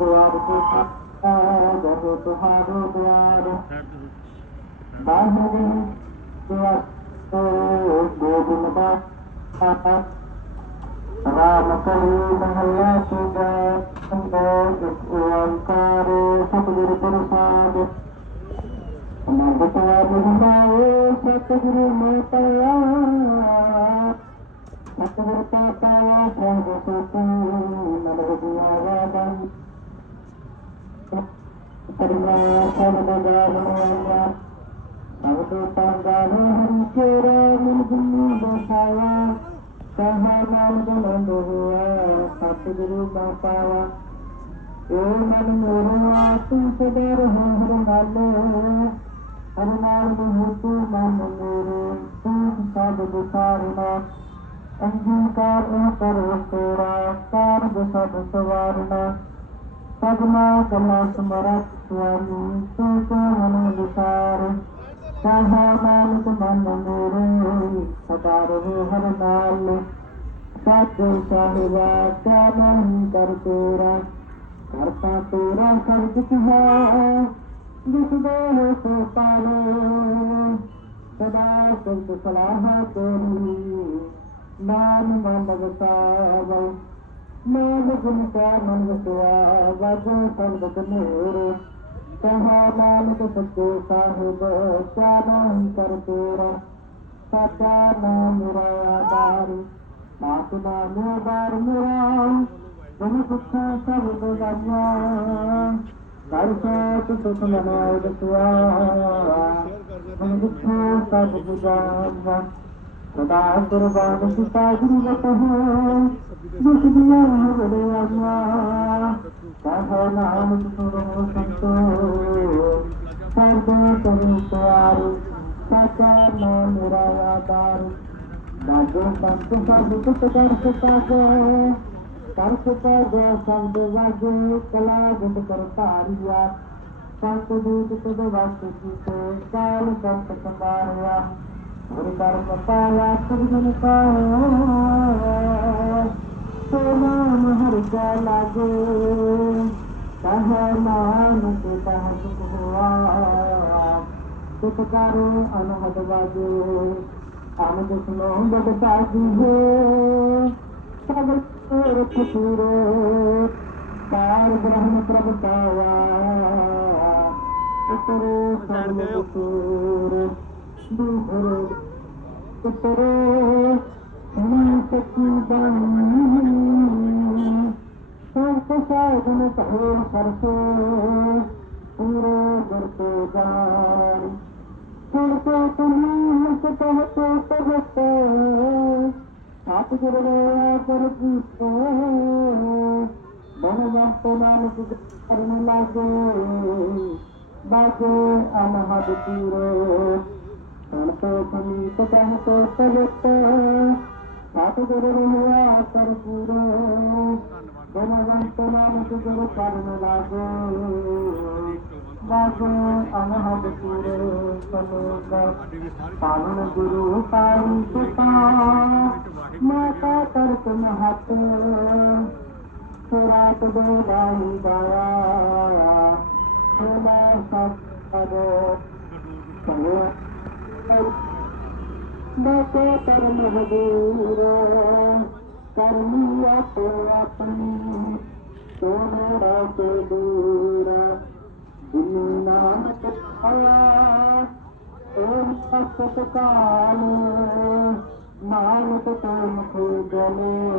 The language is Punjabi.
द्वार कृष्ण जय तुम्हारो द्वार बाहरी गोविंद राम कहे महला ओंकार सतगुरु प्रसाद नंदता मुहिमाओ सतगुरु मैं पाया सतगुरु पाया संग सतगुरु ਪਰਿਵਾਰ ਸਭ ਦਾ ਸਭ ਤੋਂ ਪੰਗਾਲ ਹਰੀ ਚੇਰਾ ਮਿਲ ਗੁਰੂ ਬਸਾਇਆ ਕਹਾ ਨਾਲ ਬੁਲੰਦ ਹੋਇਆ ਸਤਿਗੁਰੂ ਕਾ ਪਾਇਆ ਏ ਮਨ ਮੇਰਾ ਤੂੰ ਸਦਾ ਰਹਿ ਹਰ ਨਾਲੇ ਹਰ ਨਾਲ ਮੁਹੂਰਤ ਮਨ ਮੇਰੇ ਤੂੰ ਸਭ ਵਿਸਾਰਨਾ ਅੰਗੀਕਾਰ ਇਹ ਕਰੋ ਤੇਰਾ ਕਾਰਜ ਸਭ ਸਵਾਰਨਾ ਸਗਨਾ ਕਲਾ ਸਮਰਤ ਸੁਆਮੀ ਤੂੰ ਕੋ ਮਨ ਵਿਸਾਰ ਨਾਨਕ ਮਨ ਮੇਰੇ, ਸਦਾ ਰਹੇ ਹਰ ਨਾਲ। ਸਾਚੇ ਸਾਹਿਬਾ ਕਿਆ ਨਹੀਂ ਕਰ ਤੇਰਾ। ਕਰਤਾ ਤੇਰਾ ਸਭ ਕੁਛ ਹੈ ਦਿਸਦੇ ਹੋ ਸੋ ਪਾਲੇ ਸਦਾ ਸੰਤ ਸਲਾਹ ਤੇਰੀ ਨਾਮ ਮੰਦ ਵਸਾਵ ਨਾਮ ਗੁਣ ਕਾ ਮਨ ਵਸਿਆ ਵਾਜੋ ਸੰਗਤ ਮੇਰੇ ਕਹਾ ਨਾਨਕ ਸੱਚੇ ਸਾਹਿਬ, ਕਿਆ ਨਹੀਂ ਕਰ ਤੇਰਾ? ਸਾਚਾ ਨਾਮ ਮੇਰਾ ਆਧਾਰ ਮਾਤ ਨਾਮ ਆਧਾਰ ਮੇਰਾ। ਜਨ ਸੁਖ ਸਭ ਕਰ ਸਾਤ ਸੁਖ ਮਨਾਇ ਦਸਿਆ। ਜਨ ਦੁਖ ਸਭ ਬੁਝਾਵਾ सदा दरबार सुता गुरु वतः दुख दिया हमारे आज्ञा कहो नाम सुनो संतो सर्वे करो प्यार सचा नाम राया दार बाजो संत सब कुछ कर सका को कर सका जो संत वाजे कला गुण कर तारिया संत दूत पद वास्तु की तो काल संत संभारिया ਗੁਰ ਕਰਮ ਪਾਇਆ ਸਭਨ ਪਾਇਆ ਸੋ ਨਾਮ ਹਰਿ ਕਾ ਲਾਗੇ ਕਹ ਨਾਨਕ ਤਹ ਸੁਖ ਹੋਆ ਸੁਖ ਕਰੂ ਅਨਹਦ ਵਾਜੇ ਆਨੰਦ ਸੁਨੋ ਬਦ ਸਾਜੀ ਹੋ ਸਭ ਰਖ ਪੂਰੇ ਕਾਰ ਬ੍ਰਹਮ ਪ੍ਰਭ ਪਾਵਾ ਉਤਰੇ ਸਭ ਲੋਕ بأرد تتراه ما تكيبان فانت ساعدنا تحويل خرطوش ورا برتدار تلقى تنين تتهت ترقى حاط جرغا ترقى বন বর্তমান কর্মী লাগে বাজে আনহাদ পুরে ਸਮੀਪ ਕਹਤੇ ਕਹਤੇ ਆਪ ਗੁਰੂ ਰਹਾ ਕਰ ਪੂਰੇ। ਬਨ ਨਾਨਕ ਗੁਰ ਕਰਨ ਲਾਗੇ। ਬਾਜੇ ਅਨਹਦ ਪੂਰੇ ਸਲੋਕ ਪਾਵਨ ਗੁਰੂ ਪਾਈ ਸੁਤਾ, ਮਾਤਾ ਕਰਤ ਮਹਤ। ਸੁਰਾਤ ਦੇ ਦਾਈ ਦਾਇਆ ਸੋਲਾ ਸਤ ਕਦੋ ਕਹੋ करण दूर करण तो री सोन बूरा गुरू नान कानक कर्मे